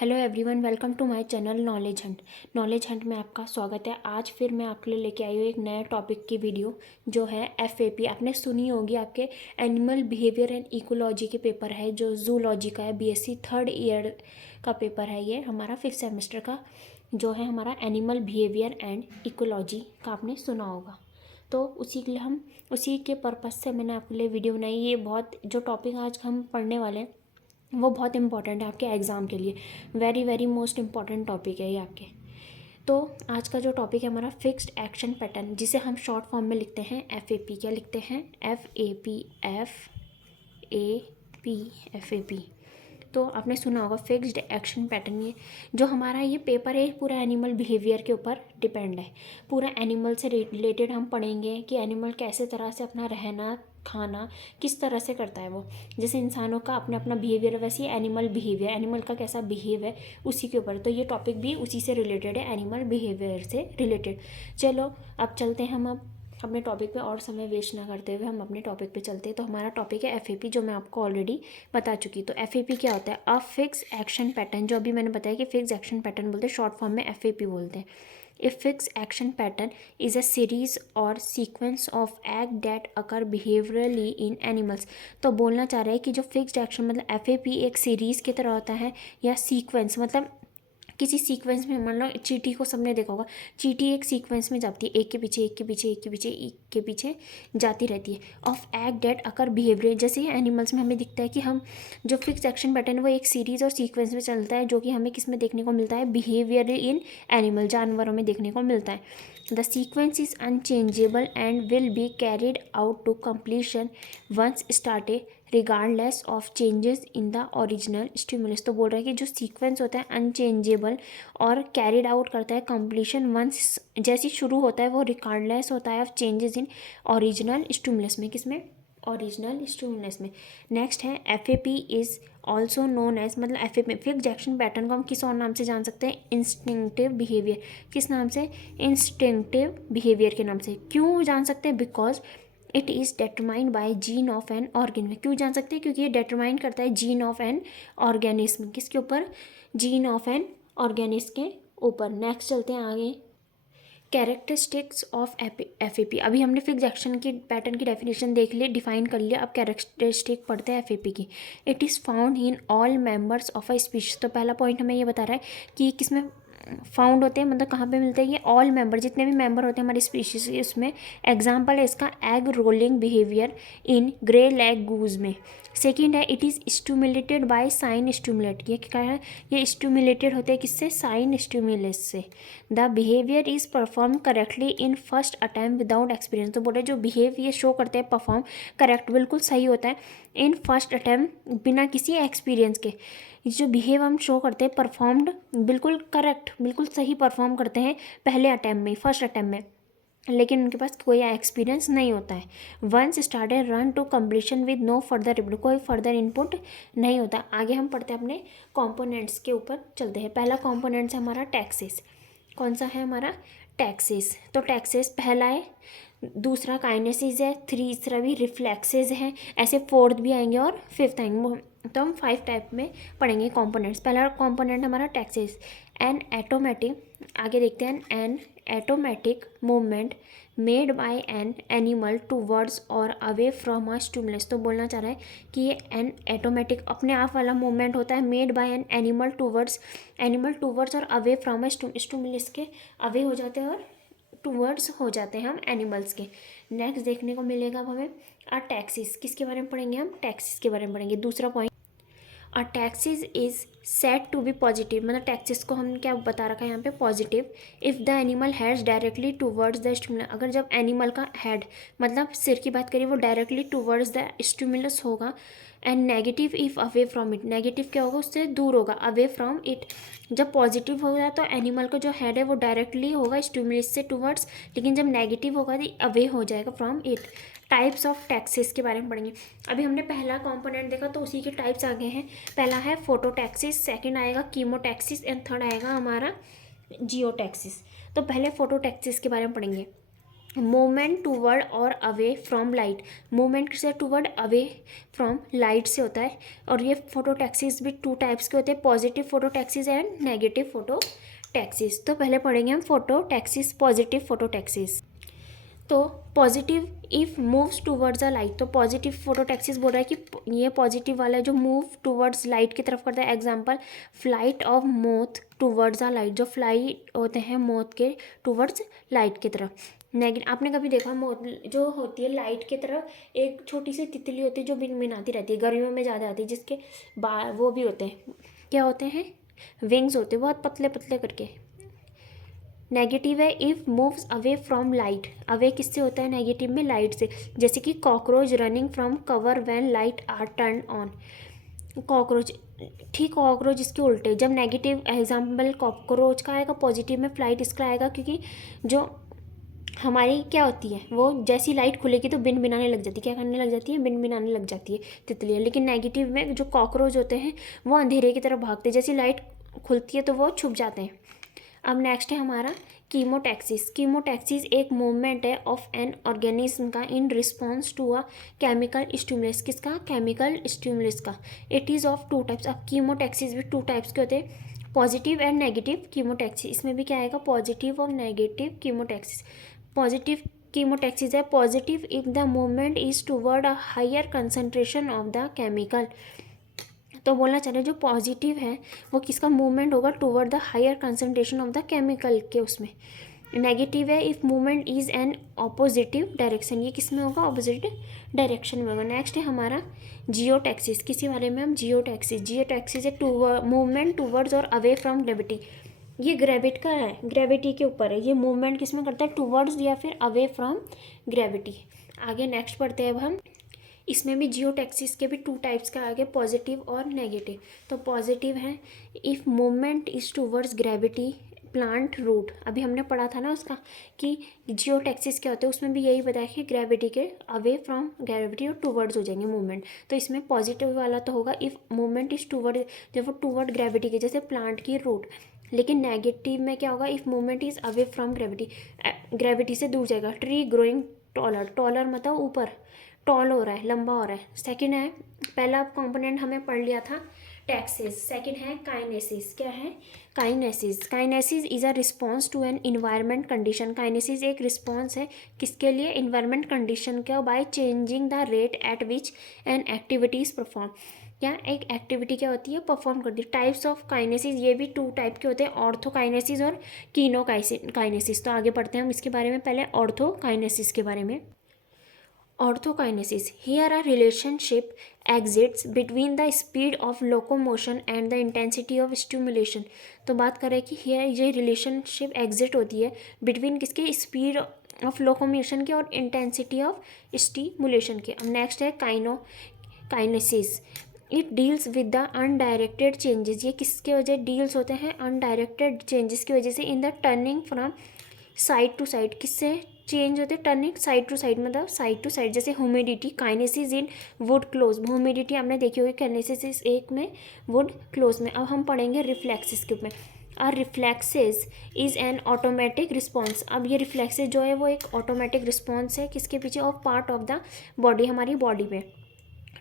Hello everyone, welcome to my channel Knowledge Hunt में आपका स्वागत है। आज फिर मैं आपके लिए लेके आई हूँ एक नया टॉपिक की वीडियो जो है एफएपी। आपने सुनी होगी, आपके एनिमल बिहेवियर एंड इकोलॉजी के पेपर है जो जूलॉजी का है, बीएससी थर्ड ईयर का पेपर है। ये हमारा 5th सेमेस्टर का जो है हमारा एनिमल बिहेवियर एंड इकोलॉजी का आपने सुना होगा। तो उसी के पर्पज़ से मैंने आपके लिए वीडियो बनाई। ये बहुत जो टॉपिक आज हम पढ़ने वाले हैं वो बहुत इंपॉर्टेंट है आपके एग्ज़ाम के लिए। Very very most important topic है ये आपके। तो आज का जो टॉपिक है हमारा फिक्स्ड एक्शन पैटर्न, जिसे हम शॉर्ट फॉर्म में लिखते हैं एफएपी। क्या लिखते हैं? F A P. तो आपने सुना होगा फिक्स्ड एक्शन पैटर्न। ये जो हमारा ये पेपर है पूरा एनिमल बिहेवियर के ऊपर डिपेंड है। पूरा एनिमल से रिलेटेड हम पढ़ेंगे कि एनिमल कैसे तरह से अपना रहना खाना किस तरह से करता है। वो जैसे इंसानों का अपना अपना बिहेवियर है, वैसे ही एनिमल बिहेवियर, एनिमल का कैसा बिहेव है उसी के ऊपर। तो ये टॉपिक भी उसी से रिलेटेड है, एनिमल बिहेवियर से रिलेटेड। चलो अब चलते हैं हम अब अपने टॉपिक पे, और समय वेस्ट ना करते हुए हम अपने टॉपिक पे चलते हैं। तो हमारा टॉपिक है एफएपी, जो मैं आपको ऑलरेडी बता चुकी। तो एफएपी क्या होता है? A fix action pattern. जो अभी मैंने बताया कि फिक्स एक्शन पैटर्न बोलते हैं, शॉर्ट फॉर्म में एफएपी बोलते हैं। A fix action pattern is a series और sequence of act that occur behaviourally in animals. तो बोलना चाह रहा है कि जो फिक्स्ड एक्शन मतलब एफएपी एक सीरीज की तरह होता है, या सीक्वेंस मतलब किसी सीक्वेंस में। मान लो चींटी को सबने देखा होगा, चींटी एक सीक्वेंस में जाती है, एक के पीछे एक के पीछे एक के पीछे एक के पीछे जाती रहती है। Of act that occur behaviour, जैसे एनिमल्स में हमें दिखता है कि हम जो फिक्स एक्शन पैटर्न वो एक सीरीज और सीक्वेंस में चलता है, जो कि हमें किस में देखने को मिलता है? बिहेवियर इन एनिमल, जानवरों में देखने को मिलता है। The sequence is unchangeable and will be carried out to completion once started regardless of changes in the original stimulus. तो बोल रहा है कि जो सीक्वेंस होता है अनचेंजेबल और कैरिड आउट करता है कंप्लीशन वंस, जैसे शुरू होता है वो रिगार्डलेस होता है of changes in original stimulus में। किसमें? ओरिजिनल स्टिमुलस में। नेक्स्ट है FAP is also known as, मतलब एफएपी फिक्स्ड एक्शन पैटर्न को हम किस और नाम से जान सकते हैं? Instinctive behaviour. किस नाम से? इंस्टिंक्टिव बिहेवियर के नाम से। क्यों जान सकते हैं? Because it is determined by gene of an organism. क्यों जान सकते हैं? क्योंकि ये डेटरमाइन करता है जीन ऑफ एन ऑर्गेनिज्म। किसके ऊपर? जीन ऑफ एन ऑर्गेनिज्म के ऊपर। नेक्स्ट चलते हैं आगे। Characteristics of FAP. अभी हमने फिक्स एक्शन की पैटर्न की डेफिनेशन देख ली, डिफाइन कर लिया। अब कैरेक्टरिस्टिक पढ़ते हैं एफएपी की। It is found in all members of a species. तो पहला पॉइंट हमें ये बता रहा है कि किसमें फाउंड होते हैं, मतलब कहाँ पे मिलते हैं ये? ऑल मेंबर, जितने भी मेंबर होते हैं हमारी स्पीशीज के, उसमें एग्जाम्पल है इसका egg rolling behaviour in greylag goose में। सेकेंड है it is stimulated by sign stimulate. ये क्या है? ये स्टिमुलेटेड होते हैं किससे? साइन स्टिमुलस से। The behaviour is perform correctly in first attempt without experience. तो बोले जो बिहेव ये शो करते हैं परफॉर्म करेक्ट, बिल्कुल सही होता है इन फर्स्ट अटैम्प्ट, बिना किसी एक्सपीरियंस के। जो बिहेव हम शो करते हैं परफॉर्म्ड बिल्कुल करेक्ट, बिल्कुल सही परफॉर्म करते हैं पहले अटैम्प्ट में, फर्स्ट अटैम्प्ट में, लेकिन उनके पास कोई एक्सपीरियंस नहीं होता है। Once started run to completion with no further input, कोई फर्दर इनपुट नहीं होता। आगे हम पढ़ते हैं अपने कॉम्पोनेंट्स के ऊपर चलते हैं। पहला कॉम्पोनेंट्स है हमारा टैक्सेस। कौन सा है हमारा? टैक्सेस। तो टैक्सेस पहला है, दूसरा काइनेसिस है, तीसरा भी रिफ्लेक्सेस है, ऐसे फोर्थ भी आएंगे और फिफ्थ आएंगे। तो हम 5 टाइप में पढ़ेंगे कंपोनेंट्स। पहला कंपोनेंट हमारा टैक्सेस। एन ऑटोमेटिक, आगे देखते हैं, N automatic movement made by an animal towards और अवे फ्रॉम अ स्टिमुलस। तो बोलना चाह रहा है कि ये एन ऑटोमेटिक अपने आप वाला मूवमेंट होता है, made by an animal towards और अवे फ्रॉम अ स्टिमुलस के अवे हो जाते हैं और टूवर्ड्स हो जाते हैं हम एनिमल्स के। नेक्स्ट देखने को मिलेगा अब हमें टैक्सिस। किसके बारे में पढ़ेंगे हम? टैक्सिस के बारे में पढ़ेंगे। दूसरा point, a taxis is set to be positive, मतलब टैक्सिस को हम क्या बता रखा है यहाँ पे? Positive. If the animal heads directly towards the stimulus, अगर जब एनिमल का हेड मतलब सिर की बात करिए वो डायरेक्टली टूवर्ड्स द स्टिमुलस होगा। And negative if away from it, negative क्या होगा? उससे दूर होगा, अवे फ्रॉम इट। जब पॉजिटिव होगा तो एनिमल का जो हेड है वो डायरेक्टली होगा स्टिमुलस से टूवर्ड्स, लेकिन जब नेगेटिव होगा तो अवे हो जाएगा from it. Types of taxis के बारे में पढ़ेंगे। अभी हमने पहला कंपोनेंट देखा तो उसी के टाइप्स आगे हैं। पहला है फोटोटैक्सिस, सेकंड आएगा कीमोटैक्सिस एंड थर्ड आएगा हमारा जियोटैक्सिस। तो पहले फोटोटैक्सिस के बारे में पढ़ेंगे। मूवमेंट टूवर्ड और अवे फ्रॉम लाइट, मूवमेंट किससे टूवर्ड अवे फ्रॉम लाइट से होता है। और ये फोटोटैक्सीज भी टू टाइप्स के होते हैं, पॉजिटिव फोटोटैक्सीज एंड नेगेटिव फोटोटैक्सीज। तो पहले पढ़ेंगे हम फोटोटैक्सीज, पॉजिटिव फोटोटैक्सीज। तो positive if moves towards a light, तो पॉजिटिव फोटोटैक्सीज बोल रहा है कि ये पॉजिटिव वाला है जो मूव टूवर्ड्स लाइट की तरफ करता है। Example flight of moth towards a light, जो फ्लाई होते हैं मोथ के टूवर्ड्स लाइट की तरफ। नेगेटिव, आपने कभी देखा मोथ जो होती है लाइट की तरफ, एक छोटी सी तितली होती है जो मिनमिनाती रहती है, गर्मियों में ज़्यादा आती है, जिसके वो भी होते हैं, क्या होते हैं, विंग्स होते हैं बहुत पतले पतले करके। नेगेटिव है if moves away from light, away किससे होता है नेगेटिव में, लाइट से। जैसे कि cockroach running from cover when light are turn on, cockroach, ठीक कॉकरोच इसके उल्टे। जब नेगेटिव एग्जाम्पल कॉकरोच का आएगा, पॉजिटिव में फ्लाइट इसका आएगा, क्योंकि जो हमारी क्या होती है वो जैसी लाइट खुलेगी तो बिन बिनाने लग जाती है, क्या करने लग जाती है, बिन बिनाने लग जाती है तितलियाँ। लेकिन नेगेटिव में जो कॉकरोच होते हैं वो अंधेरे की तरफ भागते हैं, जैसी लाइट खुलती है तो वो छुप जाते हैं। अब नेक्स्ट है हमारा कीमोटैक्सिस। कीमोटैक्सिस एक मूवमेंट है ऑफ एन ऑर्गेनिज्म का in response to a chemical stimulus, किसका, केमिकल स्टिमुलस का। It is of two types. अब कीमोटैक्सिस भी टू टाइप्स के होते हैं, पॉजिटिव एंड नेगेटिव कीमोटैक्सिस। इसमें भी क्या आएगा, पॉजिटिव और नेगेटिव कीमोटैक्सिस। पॉजिटिव कीमोटैक्सिस है positive if the movement is toward a higher concentration of the chemical. तो बोलना चाह रहे हैं जो पॉजिटिव है वो किसका मूवमेंट होगा, toward the higher concentration of the chemical के उसमें। नेगेटिव है if movement is an opposite direction, ये किस में होगा, ऑपोजिट डायरेक्शन में होगा। नेक्स्ट है हमारा जियोटैक्सिस, किसी बारे में हम जियोटैक्सिस। जियोटैक्सिस है मूवमेंट टूवर्ड्स और अवे फ्रॉम ग्रेविटी, ये ग्रेविट का है, ग्रेविटी के ऊपर है, ये मूवमेंट किस में करता है, टूवर्ड्स या फिर अवे फ्रॉम ग्रेविटी। आगे नेक्स्ट पढ़ते हैं अब हम, इसमें भी जियोटैक्सिस के भी टू टाइप्स का आगे, पॉजिटिव और नेगेटिव। तो पॉजिटिव है if movement is towards gravity plant root, अभी हमने पढ़ा था ना उसका कि जियोटैक्सिस क्या होता है, उसमें भी यही बताया कि ग्रेविटी के अवे फ्रॉम ग्रेविटी और टूवर्ड्स हो जाएंगे मूवमेंट। तो इसमें पॉजिटिव वाला तो होगा इफ़ मूवमेंट इज टूवर्ड, जब वो टूवर्ड ग्रेविटी के, जैसे प्लांट की रूट। लेकिन नेगेटिव में क्या होगा, if movement is away from gravity, gravity से दूर जाएगा। ट्री ग्रोइंग टॉलर, टॉलर मतलब ऊपर, टॉल हो रहा है, लंबा हो रहा है। सेकंड है, पहला कंपोनेंट हमें पढ़ लिया था टैक्सेस। सेकंड है काइनेसिस, क्या है, kinesis. Kinesis is a response to an environment condition, kinesis एक रिस्पॉन्स है किसके लिए, इन्वायरमेंट कंडीशन का, by changing the rate at which an activities perform, क्या एक एक्टिविटी क्या होती है, परफॉर्म करती है। टाइप्स ऑफ काइनेसिस, ये भी टू टाइप के होते हैं, ऑर्थोकाइनेसिस और कीनोकाइनेसिस। तो आगे पढ़ते हैं हम इसके बारे में, पहले ऑर्थोकाइनेसिस के बारे में। Orthokinesis. Here a relationship exists between the speed of locomotion and the intensity of stimulation. तो बात करें कि here ये relationship exist होती है between किसके, speed of locomotion के और intensity of stimulation के। अब next है kinesis. It deals with the undirected changes. ये किसके वजह डील्स होते हैं, undirected changes की वजह से in the turning from side to side, किससे चेंज होते हैं, टर्निंग साइड टू साइड, मतलब साइड टू साइड। जैसे humidity, kinesis in woodlice, humidity आपने देखी होगी, काइनेसिस एक में, वुड क्लोज में। अब हम पढ़ेंगे रिफ्लेक्सिस के ऊपर। और reflexes is an automatic response. अब ये रिफ्लेक्सिस जो है वो एक ऑटोमेटिक रिस्पॉन्स है किसके पीछे, of part of the body, हमारी बॉडी में,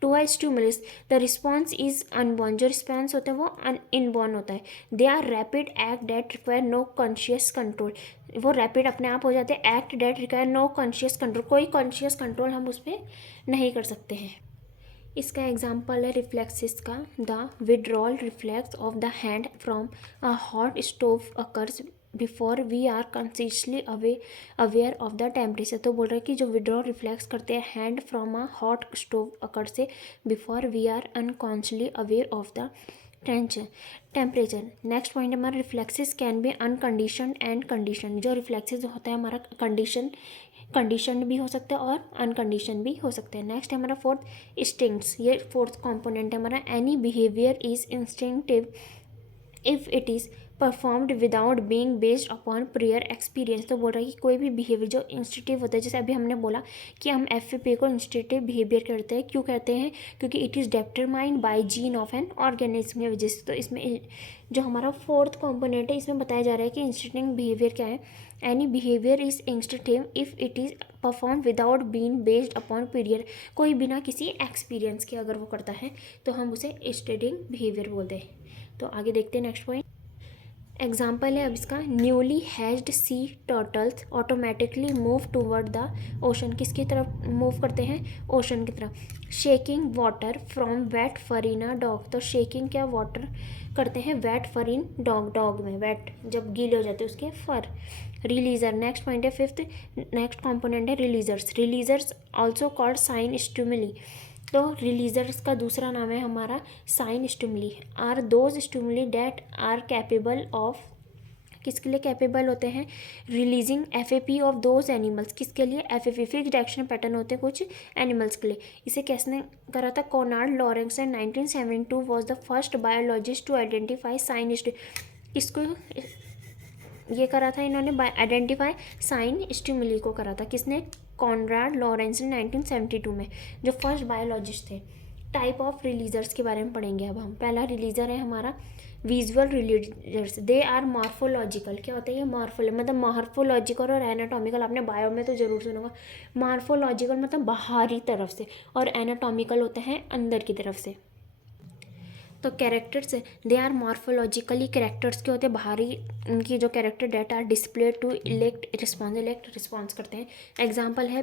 to a stimulus. The response is unborn, जो रिस्पॉन्स होता है वो इनबॉर्न होता है। They are rapid act that require no conscious control, वो रैपिड अपने आप हो जाते हैं। Act that require no conscious control, कोई कॉन्शियस कंट्रोल हम उस पर नहीं कर सकते हैं। इसका एग्जाम्पल है रिफ्लेक्सिस का, the withdrawal reflex of the hand from a hot stove occurs before we are consciously aware of the temperature. तो बोल रहे हैं कि जो विड्रॉल रिफ्लेक्स करते हैं hand from a hot stove occur से before we are unconsciously aware of the temperature. Next point हमारा reflexes can be unconditioned and condition. जो रिफ्लेक्सिस होता है हमारा कंडीशन भी हो सकता है और अनकंडीशन भी हो सकते हैं। नेक्स्ट है हमारा फोर्थ, इंस्टिंक्ट्स। ये फोर्थ कंपोनेंट है हमारा। Any behaviour is instinctive if it is performed without being based upon prior experience. तो बोल रहा है कि कोई भी बिहेवियर जो इंस्टिंक्टिव होता है, जैसे अभी हमने बोला कि हम FAP को इंस्टिंक्टिव बिहेवियर करते हैं। क्यों कहते हैं? क्योंकि it is determined by gene of an organism की वजह से। तो इसमें जो हमारा फोर्थ कंपोनेंट है, इसमें बताया जा रहा है कि इंस्टिंक्टिव बिहेवियर क्या है। Any behaviour is instinctive if it is perform without being based upon period. कोई बिना किसी एक्सपीरियंस के अगर वो करता है तो हम उसे इंस्टिंक्टिव बिहेवियर बोलते हैं। तो आगे देखते हैं नेक्स्ट पॉइंट। एग्जाम्पल है अब इसका, newly hatched sea turtles automatically move toward the ocean. किसकी तरफ मूव करते हैं? ओशन की तरफ। Shaking water from wet fur in a dog. तो शेकिंग क्या वाटर करते हैं? Wet fur in dog, dog में वेट जब गीले हो जाते हैं उसके फर। रिलीजर नेक्स्ट पॉइंट है फिफ्थ, नेक्स्ट कंपोनेंट है releasers. Releasers also called sign stimuli. तो रिलीजर्स का दूसरा नाम है हमारा sign stimuli. Are those stimuli that are capable of, किसके लिए कैपेबल होते हैं? Releasing FAP of those animals. किसके लिए? FAP फिक्स्ड एक्शन पैटर्न होते हैं कुछ एनिमल्स के लिए। इसे किसने करा था? कॉनार्ड लॉरेंस ने 1972 was the first biologist to identify sign. किसको ये करा था इन्होंने? आइडेंटिफाई साइन स्टिमुली को करा था। किसने? कॉनराड लॉरेंस ने 1972 में, जो फर्स्ट बायोलॉजिस्ट थे। टाइप ऑफ रिलीजर्स के बारे में पढ़ेंगे अब हम। पहला रिलीजर है हमारा visual releasers. They are morphological. क्या होता है ये? मतलब मॉर्फोलॉजिकल और एनाटॉमिकल आपने बायो में तो जरूर सुना होगा। मॉर्फोलॉजिकल मतलब बाहरी तरफ से, और एनाटॉमिकल होता है अंदर की तरफ से। तो characters they are morphologically, characters के होते हैं बाहरी, उनकी जो character that are display to elicit response करते हैं। एग्जाम्पल है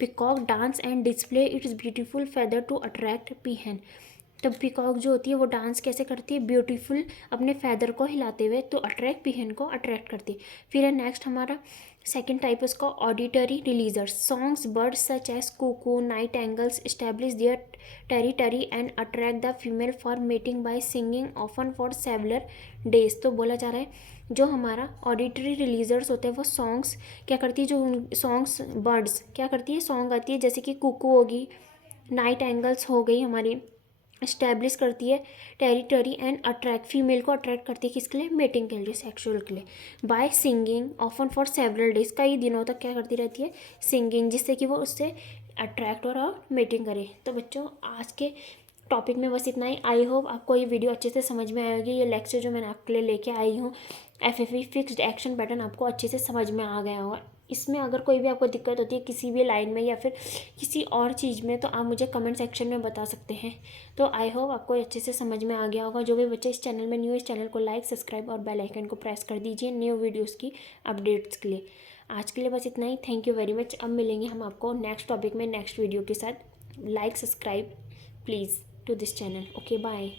peacock dance and display its beautiful feather to attract peahen. तो पिकॉक जो होती है वो डांस कैसे करती है? ब्यूटीफुल अपने फैदर को हिलाते हुए, तो अट्रैक्ट पीहन को अट्रैक्ट करती है। फिर है नेक्स्ट हमारा सेकेंड टाइप उसका auditory releasers. Songs birds such as cuckoo nightingales establish their territory and attract the female for mating by singing often for several days. तो बोला जा रहा है जो हमारा ऑडिटरी रिलीजर्स होते हैं वो सॉन्ग्स क्या करती है? जो सॉन्ग्स बर्ड्स क्या करती है? सॉन्ग आती है जैसे कि कुकू होगी, नाइट एंगल्स हो गई हमारी, इस्टेब्लिश करती है टेरिटरी एंड अट्रैक्ट, फीमेल को अट्रैक्ट करती है किसके लिए? मेटिंग के लिए, सेक्सुअल के लिए। Bye singing often for several days, कई दिनों तक क्या करती रहती है? सिंगिंग, जिससे कि वो उससे अट्रैक्ट और मेटिंग करे। तो बच्चों आज के टॉपिक में बस इतना ही। आई होप आपको ये वीडियो अच्छे से समझ में आएगी। ये लेक्चर जो मैंने आपके लिए लेके आई हूँ FAP फिक्स्ड एक्शन पैटर्न आपको अच्छे से समझ में आ गया होगा। इसमें अगर कोई भी आपको दिक्कत होती है किसी भी लाइन में या फिर किसी और चीज़ में, तो आप मुझे कमेंट सेक्शन में बता सकते हैं। तो आई होप आपको अच्छे से समझ में आ गया होगा। जो भी बच्चे इस चैनल में न्यू, इस चैनल को लाइक, सब्सक्राइब और बेल आइकन को प्रेस कर दीजिए न्यू वीडियोस की अपडेट्स के लिए। आज के लिए बस इतना ही। Thank you very much. अब मिलेंगे हम आपको नेक्स्ट टॉपिक में नेक्स्ट वीडियो के साथ। Like subscribe please to this channel. Okay bye.